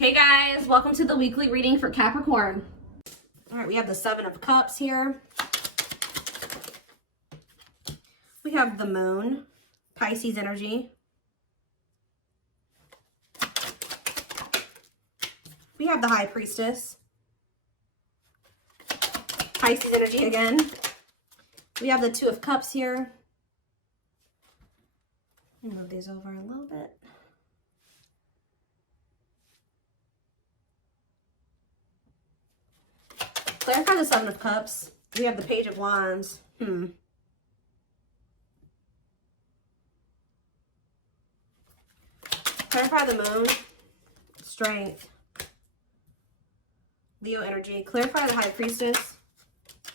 Hey guys, welcome to the weekly reading for Capricorn. All right, we have the Seven of Cups here. We have the Moon, Pisces energy. We have the High Priestess, Pisces energy again. We have the Two of Cups here. Let me move these over a little bit. Clarify the Seven of Cups. We have the Page of Wands. Clarify the Moon. Strength. Leo energy. Clarify the High Priestess.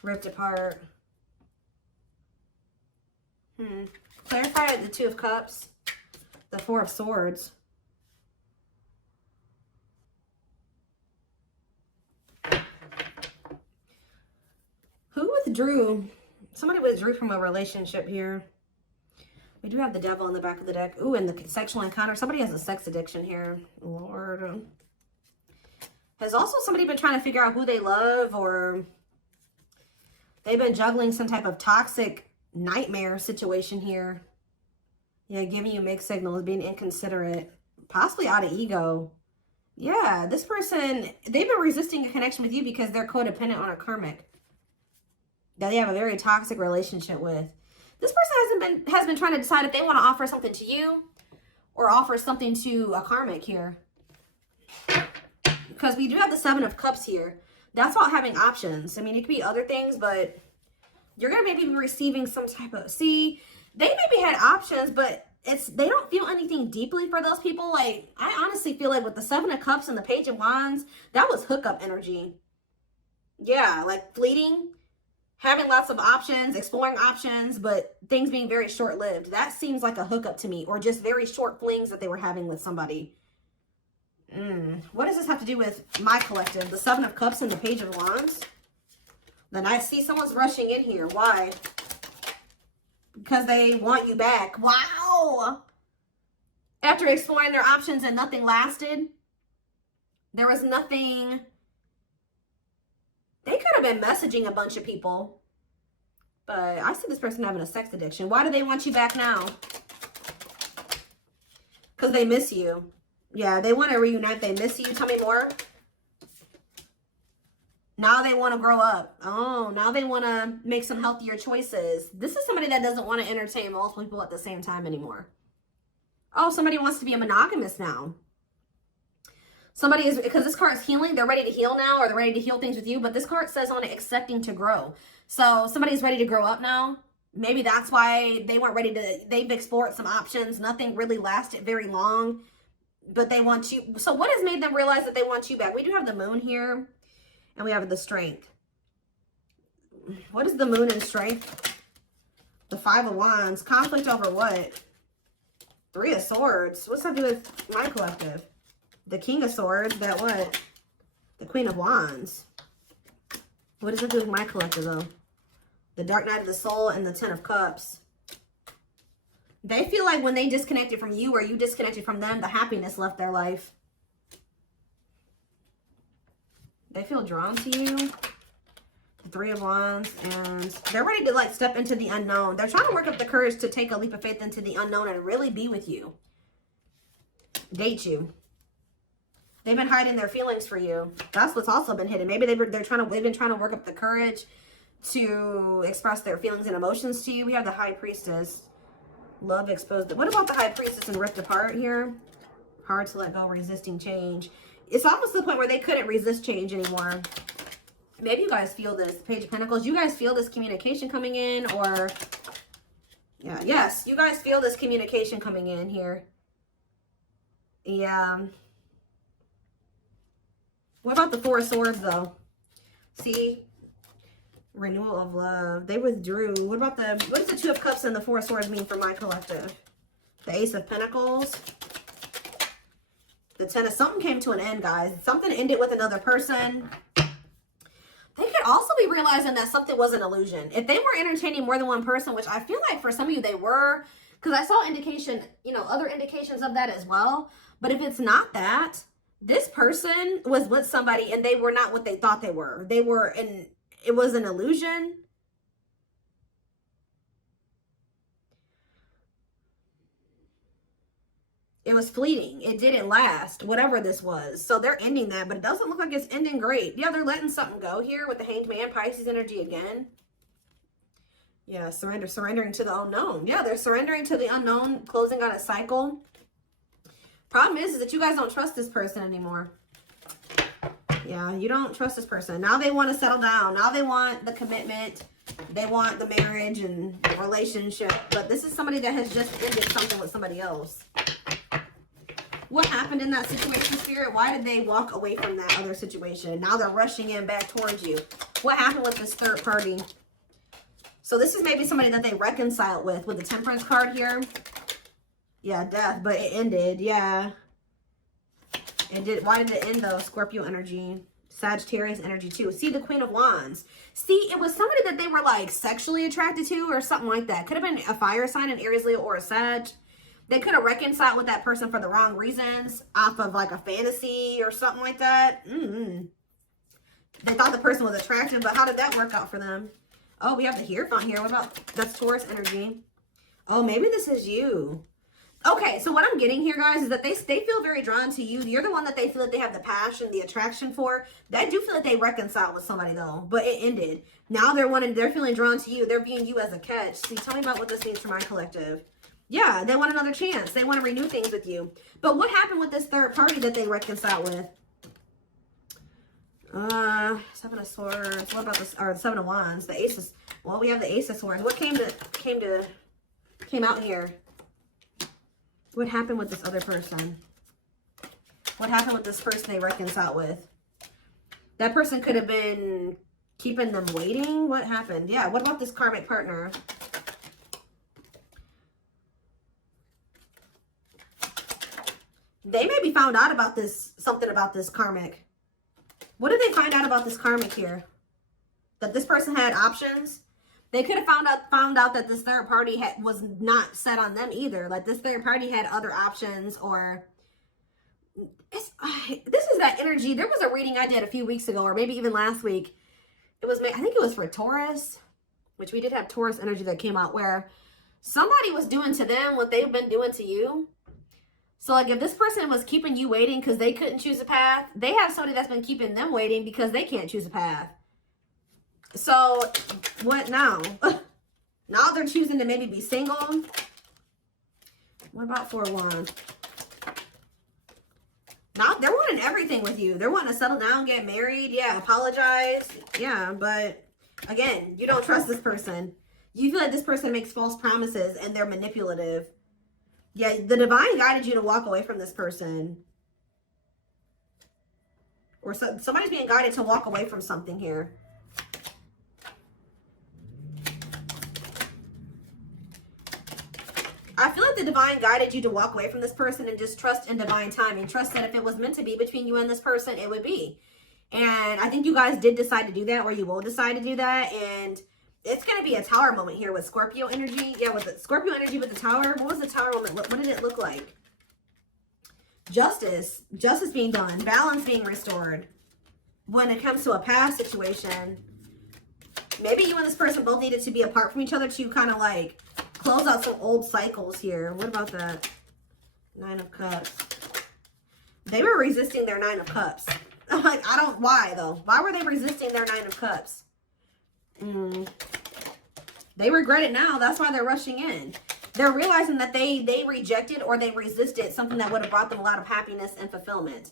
Ripped apart. Clarify the Two of Cups. The Four of Swords. Who withdrew? Somebody withdrew from a relationship here. We do have the Devil in the back of the deck. Ooh, and the sexual encounter. Somebody has a sex addiction here. Lord. Has also somebody been trying to figure out who they love, or they've been juggling some type of toxic nightmare situation here. Yeah, giving you mixed signals, being inconsiderate, possibly out of ego. Yeah, this person, they've been resisting a connection with you because they're codependent on a karmic that they have a very toxic relationship with. This person has been trying to decide if they want to offer something to you or offer something to a karmic here. Because we do have the Seven of Cups here. That's about having options. I mean, it could be other things, but you're going to maybe be receiving some type of... See, they maybe had options, but they don't feel anything deeply for those people. Like, I honestly feel like with the Seven of Cups and the Page of Wands, that was hookup energy. Yeah, like fleeting. Having lots of options, exploring options, but things being very short-lived. That seems like a hookup to me, or just very short flings that they were having with somebody. What does this have to do with my collective? The Seven of Cups and the Page of Wands? Then I see someone's rushing in here. Why? Because they want you back. Wow! After exploring their options and nothing lasted, there was nothing... They could have been messaging a bunch of people. But I see this person having a sex addiction. Why do they want you back now? Because they miss you. Yeah, they want to reunite. They miss you. Tell me more. Now they want to grow up. Oh, now they want to make some healthier choices. This is somebody that doesn't want to entertain multiple people at the same time anymore. Oh, somebody wants to be a monogamous now. Somebody is, because this card is healing, they're ready to heal now, or they're ready to heal things with you, but this card says on it, accepting to grow. So somebody's ready to grow up now. Maybe that's why they weren't ready to, they've explored some options. Nothing really lasted very long, but they want you. So what has made them realize that they want you back? We do have the Moon here, and we have the Strength. What is the Moon and Strength? The Five of Wands. Conflict over what? Three of Swords. What's that do with my collective? The King of Swords, that what? The Queen of Wands. What does it do with my collective, though? The Dark Night of the Soul and the Ten of Cups. They feel like when they disconnected from you or you disconnected from them, the happiness left their life. They feel drawn to you. The Three of Wands. And they're ready to, like, step into the unknown. They're trying to work up the courage to take a leap of faith into the unknown and really be with you. Date you. They've been hiding their feelings for you. That's what's also been hidden. Maybe they've been trying to work up the courage to express their feelings and emotions to you. We have the High Priestess. Love exposed. What about the High Priestess and ripped apart here? Hard to let go, resisting change. It's almost to the point where they couldn't resist change anymore. Maybe you guys feel this. Page of Pentacles. You guys feel this communication coming in, or... Yeah, yes. You guys feel this communication coming in here. Yeah. What about the Four of Swords, though? See? Renewal of love. They withdrew. What about what does the Two of Cups and the Four of Swords mean for my collective? The Ace of Pentacles. The Ten of... Something came to an end, guys. Something ended with another person. They could also be realizing that something was an illusion. If they were entertaining more than one person, which I feel like for some of you they were, because I saw indication, other indications of that as well. But if it's not that, This person was with somebody and they were not what they thought they were. They were in, it was an illusion. It was fleeting. It didn't last, whatever this was. So they're ending that, but it doesn't look like it's ending great. Yeah, they're letting something go here with the Hanged Man, Pisces energy again. Yeah, surrendering to the unknown. Yeah, they're surrendering to the unknown, closing out a cycle. Problem is that you guys don't trust this person anymore. Yeah, you don't trust this person. Now they want to settle down. Now they want the commitment. They want the marriage and the relationship. But this is somebody that has just ended something with somebody else. What happened in that situation, Spirit? Why did they walk away from that other situation? Now they're rushing in back towards you. What happened with this third party? So this is maybe somebody that they reconciled with the Temperance card here. Yeah, death, but it ended. Yeah. It did. Why did it end though? Scorpio energy. Sagittarius energy too. See, the Queen of Wands. See, it was somebody that they were like sexually attracted to or something like that. Could have been a fire sign, an Aries, Leo, or a Sag. They could have reconciled with that person for the wrong reasons, off of like a fantasy or something like that. They thought the person was attractive, but how did that work out for them? Oh, we have the Hierophant here. What about, that's Taurus energy. Oh, maybe this is you. Okay, so what I'm getting here, guys, is that they feel very drawn to you. You're the one that they feel that they have the passion, the attraction for. They do feel that they reconciled with somebody, though, but it ended. Now they're feeling drawn to you. They're viewing you as a catch. See, tell me about what this means for my collective. Yeah, they want another chance. They want to renew things with you. But what happened with this third party that they reconciled with? Seven of Swords. What about this? Or Seven of Wands. The Aces. Well, we have the Ace of Swords. What came out here? What happened with this other person? What happened with this person they reconciled with? That person could have been keeping them waiting. What happened? Yeah. What about this karmic partner? They maybe found out about this, something about this karmic. What did they find out about this karmic here? That this person had options? They could have found out that this third party was not set on them either. Like this third party had other options, or this is that energy. There was a reading I did a few weeks ago, or maybe even last week. It was, I think it was for Taurus, which we did have Taurus energy that came out, where somebody was doing to them what they've been doing to you. So like if this person was keeping you waiting because they couldn't choose a path, they have somebody that's been keeping them waiting because they can't choose a path. So what now? Now they're choosing to maybe be single. What about Four of Wands? Now they're wanting everything with you. They're wanting to settle down, get married. Yeah, apologize. Yeah, but again, you don't trust this person. You feel like this person makes false promises and they're manipulative. Yeah, the divine guided you to walk away from this person. Or somebody's being guided to walk away from something here. I feel like the divine guided you to walk away from this person and just trust in divine timing. Trust that if it was meant to be between you and this person, it would be. And I think you guys did decide to do that, or you will decide to do that. And it's going to be a tower moment here with Scorpio energy. Yeah, with the Scorpio energy with the tower. What was the tower moment? What did it look like? Justice. Justice being done. Balance being restored. When it comes to a past situation, maybe you and this person both needed to be apart from each other to kind of like close out some old cycles here. What about that? Nine of Cups. They were resisting their Nine of Cups. I'm like, why though? Why were they resisting their Nine of Cups? They regret it now. That's why they're rushing in. They're realizing that they rejected or they resisted something that would have brought them a lot of happiness and fulfillment.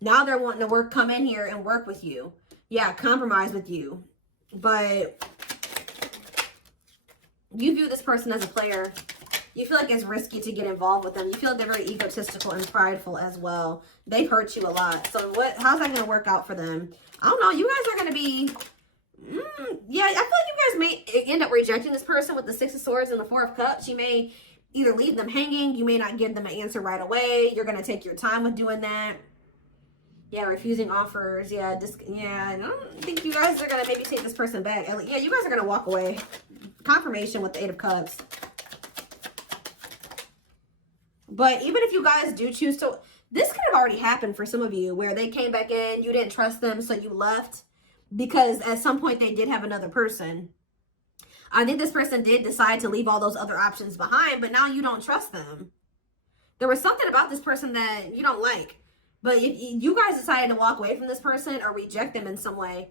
Now they're wanting to come in here and work with you. Yeah, compromise with you. But you view this person as a player. You feel like it's risky to get involved with them. You feel like they're very egotistical and prideful as well. They've hurt you a lot. So how's that going to work out for them? I don't know. You guys are going to be... yeah, I feel like you guys may end up rejecting this person with the Six of Swords and the Four of Cups. You may either leave them hanging. You may not give them an answer right away. You're going to take your time with doing that. Yeah, refusing offers. Yeah, I don't think you guys are going to maybe take this person back. Yeah, you guys are going to walk away. Confirmation with the Eight of Cups. But even if you guys do choose to... This could have already happened for some of you where they came back in, you didn't trust them, so you left because at some point they did have another person. I think this person did decide to leave all those other options behind, but now you don't trust them. There was something about this person that you don't like. But if you guys decided to walk away from this person or reject them in some way,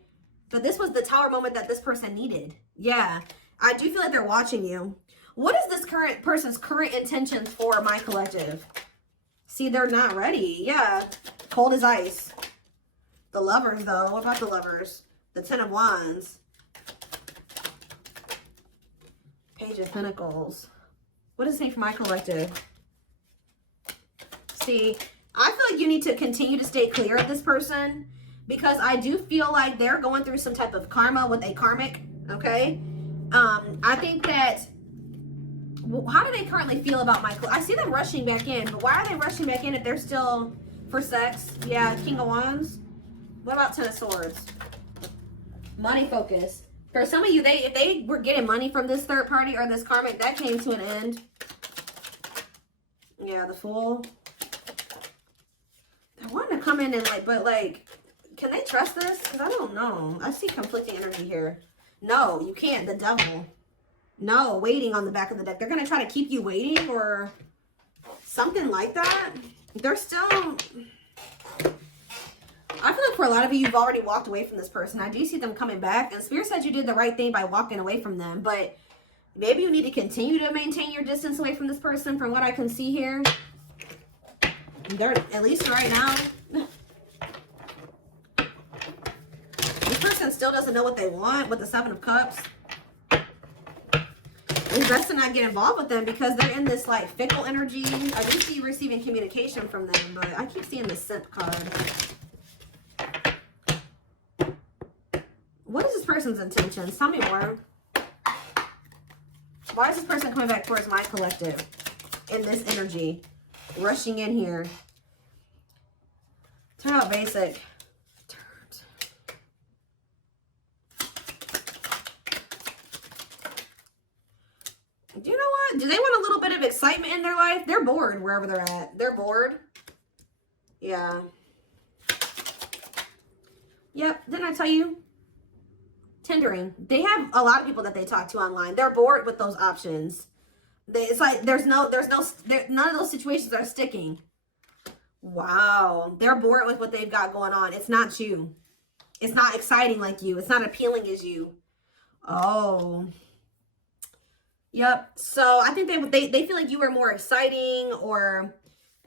but this was the Tower moment that this person needed. Yeah, I do feel like they're watching you. What is this current person's current intentions for my collective? See, they're not ready. Yeah, cold as ice. The Lovers, though. What about the Lovers? The Ten of Wands. Page of Pentacles. What does it say for my collective? See, I feel like you need to continue to stay clear of this person because I do feel like they're going through some type of karma with a karmic, okay? I think that, how do they currently feel about my, I see them rushing back in, but why are they rushing back in if they're still for sex? Yeah, King of Wands. What about Ten of Swords? Money focused. For some of you, if they were getting money from this third party or this karmic, that came to an end. Yeah, the Fool. I want to come in and but can they trust this? Because I don't know. I see conflicting energy here. No, you can't. The Devil. No, waiting on the back of the deck. They're going to try to keep you waiting or something like that. They're still... I feel like for a lot of you, you've already walked away from this person. I do see them coming back. And Spirit said you did the right thing by walking away from them. But maybe you need to continue to maintain your distance away from this person from what I can see here. They're, at least right now, this person still doesn't know what they want with the Seven of Cups. It's best to not get involved with them because they're in this like fickle energy. I do see you receiving communication from them, but I keep seeing the Simp card. What is this person's intentions? Tell me more. Why is this person coming back towards my collective in this energy? Rushing in here. Turn out basic. Do you know what? Do they want a little bit of excitement in their life? They're bored wherever they're at. They're bored. Yeah. Yep. Didn't I tell you? Tendering. They have a lot of people that they talk to online. They're bored with those options. It's like none of those situations are sticking. Wow. They're bored with what they've got going on. It's not you. It's not exciting like you. It's not appealing as you. Oh. Yep. So I think they feel like you are more exciting or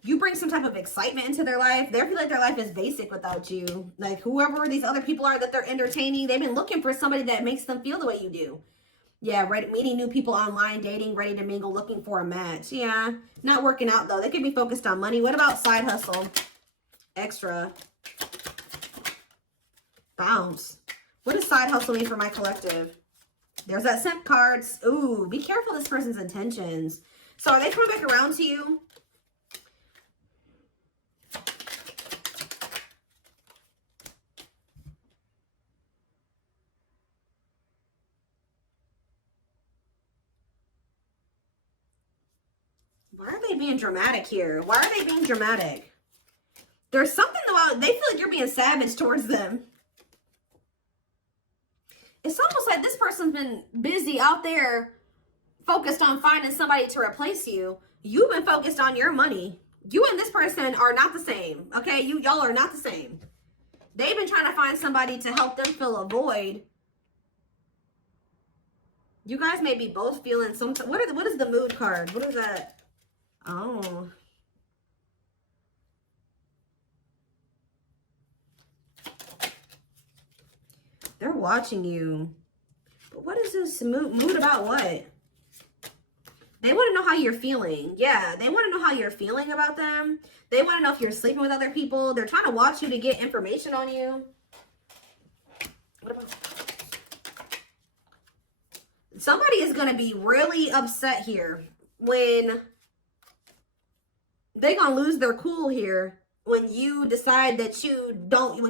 you bring some type of excitement into their life. They feel like their life is basic without you. Like whoever these other people are that they're entertaining, they've been looking for somebody that makes them feel the way you do. Yeah, right. Meeting new people online, dating, ready to mingle, looking for a match. Yeah, not working out though. They could be focused on money. What about side hustle? Extra. Bounce. What does side hustle mean for my collective? There's that Simp cards. Ooh, be careful this person's intentions. So are they coming back around to you? Why are they being dramatic here? Why are they being dramatic? There's something about, they feel like you're being savage towards them. It's almost like this person's been busy out there focused on finding somebody to replace you. You've been focused on your money. You and this person are not the same. Okay, y'all are not the same. They've been trying to find somebody to help them fill a void. You guys may be both feeling some, what is the mood card? What is that? Oh. They're watching you. But what is this mood about what? They want to know how you're feeling. Yeah, they want to know how you're feeling about them. They want to know if you're sleeping with other people. They're trying to watch you to get information on you. What about... Somebody is going to be really upset here when they're going to lose their cool here when you decide that you don't,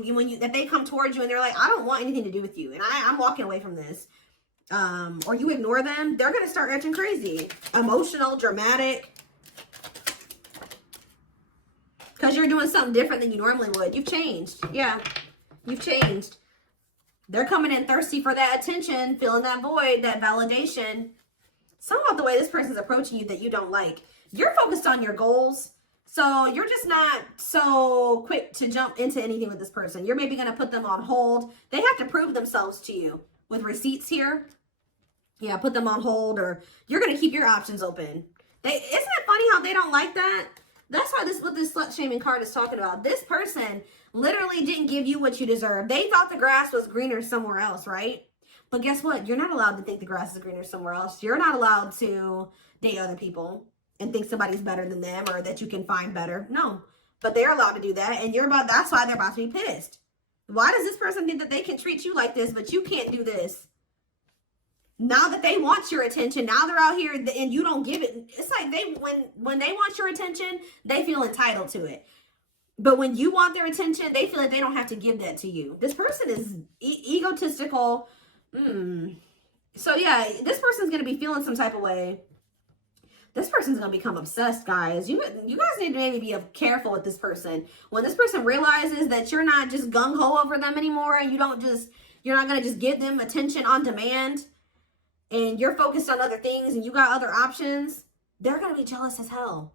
that they come towards you and they're like, I don't want anything to do with you. And I'm walking away from this. Or you ignore them, they're going to start acting crazy. Emotional, dramatic. Because because you're doing something different than you normally would. You've changed. Yeah, you've changed. They're coming in thirsty for that attention, feeling that void, that validation. Something about the way this person's approaching you that you don't like. You're focused on your goals, so you're just not so quick to jump into anything with this person. You're maybe going to put them on hold. They have to prove themselves to you with receipts here. Yeah, put them on hold, or you're going to keep your options open. Isn't it funny how they don't like that? That's why what this slut shaming card is talking about. This person literally didn't give you what you deserve. They thought the grass was greener somewhere else, right? But guess what? You're not allowed to think the grass is greener somewhere else. You're not allowed to date other people and think somebody's better than them or that you can find better. No, but they're allowed to do that. And that's why they're about to be pissed. Why does this person think that they can treat you like this, but you can't do this? Now that they want your attention, now they're out here and you don't give it. It's like when they want your attention, they feel entitled to it. But when you want their attention, they feel like they don't have to give that to you. This person is egotistical. So yeah, this person's going to be feeling some type of way. This person's going to become obsessed, guys. You guys need to maybe be careful with this person. When this person realizes that you're not just gung-ho over them anymore, and you're not going to just give them attention on demand, and you're focused on other things and you got other options, they're going to be jealous as hell.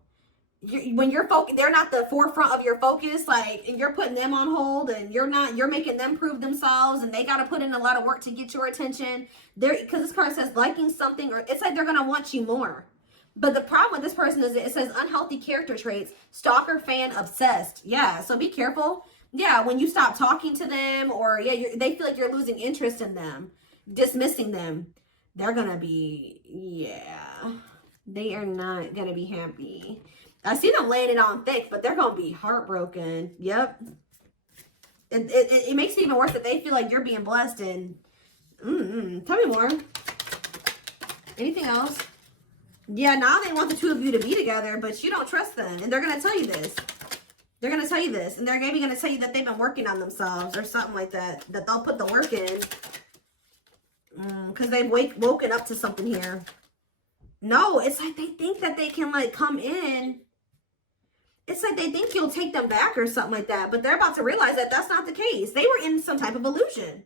When you're focused, they're not the forefront of your focus, like, and you're putting them on hold, and you're making them prove themselves, and they got to put in a lot of work to get your attention. Because this card says liking something, or it's like they're going to want you more. But the problem with this person is it says unhealthy character traits, stalker, fan, obsessed. Yeah, so be careful. Yeah, when you stop talking to them, or they feel like you're losing interest in them, dismissing them, they're going to be, they are not going to be happy. I see them laying it on thick, but they're going to be heartbroken. Yep. It makes it even worse that they feel like you're being blessed. And tell me more. Anything else? Yeah, now they want the two of you to be together, but you don't trust them. And they're going to tell you this. They're going to tell you this. And they're maybe going to tell you that they've been working on themselves or something like that. That they'll put the work in. Because they've woken up to something here. No, it's like they think that they can, like, come in. It's like they think you'll take them back or something like that. But they're about to realize that that's not the case. They were in some type of illusion.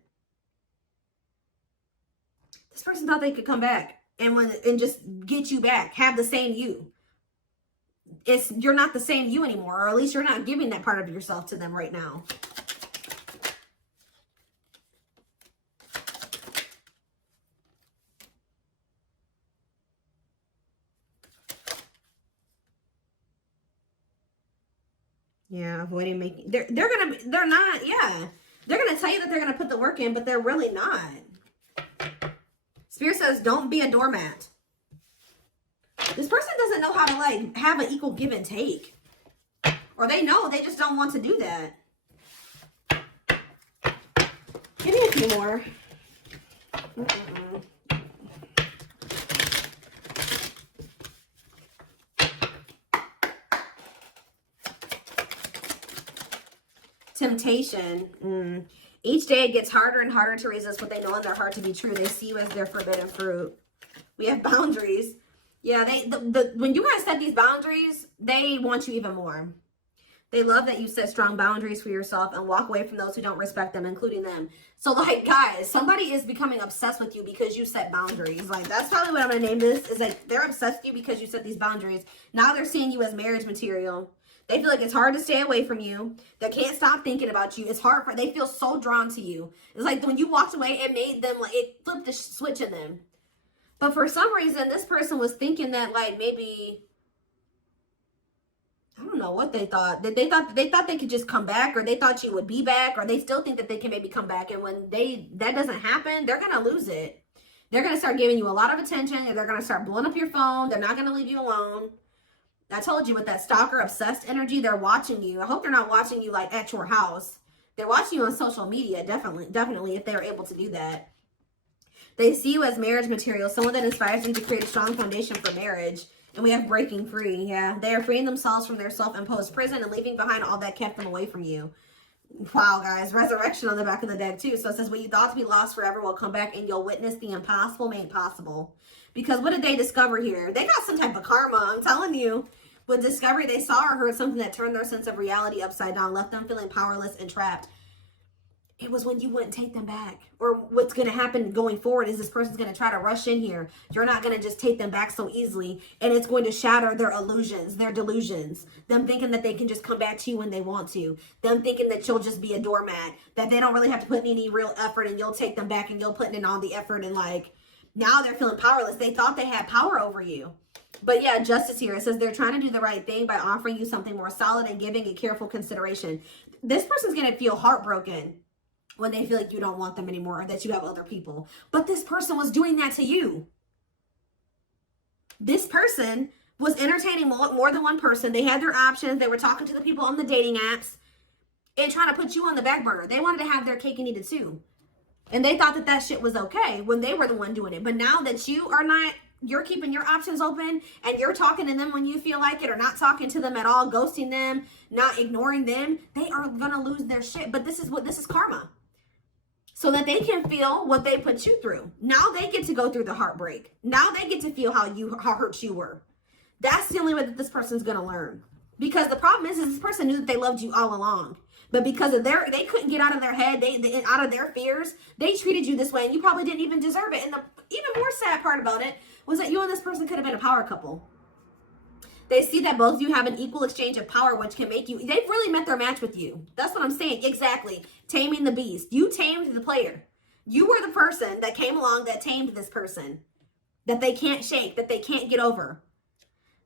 This person thought they could come back and just get you back. Have the same you. You're not the same you anymore. Or at least you're not giving that part of yourself to them right now. Yeah, avoiding making, they're gonna tell you that they're gonna put the work in, but they're really not. Spirit says, don't be a doormat. This person doesn't know how to, like, have an equal give and take. Or they know, they just don't want to do that. Give me a few more. Temptation. Each day it gets harder and harder to resist what they know in their heart to be true. They see you as their forbidden fruit. We have boundaries. Yeah, when you guys set these boundaries, they want you even more. They love that you set strong boundaries for yourself and walk away from those who don't respect them, including them. So, like, guys, somebody is becoming obsessed with you because you set boundaries. Like, that's probably what I'm going to name this. Is like, they're obsessed with you because you set these boundaries. Now they're seeing you as marriage material. They feel like it's hard to stay away from you. They can't stop thinking about you. It's hard they feel so drawn to you. It's like when you walked away, it made them, like, it flipped the switch in them. But for some reason, this person was thinking that, like, maybe, I don't know what they thought. They thought they could just come back, or they thought you would be back, or they still think that they can maybe come back. And when that doesn't happen, they're going to lose it. They're going to start giving you a lot of attention, and they're going to start blowing up your phone. They're not going to leave you alone. I told you, with that stalker obsessed energy, they're watching you. I hope they're not watching you, like, at your house. They're watching you on social media, definitely, if they're able to do that. They see you as marriage material, someone that inspires them to create a strong foundation for marriage. And we have breaking free. Yeah, they are freeing themselves from their self-imposed prison and leaving behind all that kept them away from you. Wow, guys. Resurrection on the back of the deck, too. So it says, what you thought to be lost forever will come back, and you'll witness the impossible made possible. Because what did they discover here? They got some type of karma, I'm telling you. With discovery, they saw or heard something that turned their sense of reality upside down, left them feeling powerless and trapped. It was when you wouldn't take them back. Or what's going to happen going forward is this person's going to try to rush in here. You're not going to just take them back so easily. And it's going to shatter their illusions, their delusions. Them thinking that they can just come back to you when they want to. Them thinking that you'll just be a doormat. That they don't really have to put in any real effort and you'll take them back and you'll put in all the effort. And like, now they're feeling powerless. They thought they had power over you. But yeah, justice here. It says they're trying to do the right thing by offering you something more solid and giving it careful consideration. This person's going to feel heartbroken when they feel like you don't want them anymore or that you have other people. But this person was doing that to you. This person was entertaining more than one person. They had their options. They were talking to the people on the dating apps and trying to put you on the back burner. They wanted to have their cake and eat it too. And they thought that that shit was okay when they were the one doing it. But now that you are not, you're keeping your options open and you're talking to them when you feel like it or not talking to them at all, ghosting them, not ignoring them, they are going to lose their shit. But this is karma. So that they can feel what they put you through. Now they get to go through the heartbreak. Now they get to feel how hurt you were. That's the only way that this person's going to learn. Because the problem is this person knew that they loved you all along. But because of they couldn't get out of their head, out of their fears, they treated you this way and you probably didn't even deserve it. And the even more sad part about it was that you and this person could have been a power couple. They see that both of you have an equal exchange of power, which can make you, they've really met their match with you. That's what I'm saying. Exactly. Taming the beast. You tamed the player. You were the person that came along that tamed this person. That they can't shake, that they can't get over.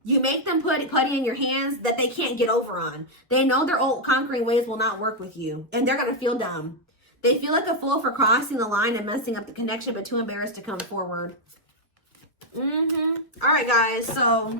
You make them put putty in your hands that they can't get over on. They know their old conquering ways will not work with you. And they're going to feel dumb. They feel like a fool for crossing the line and messing up the connection, but too embarrassed to come forward. All right, guys. So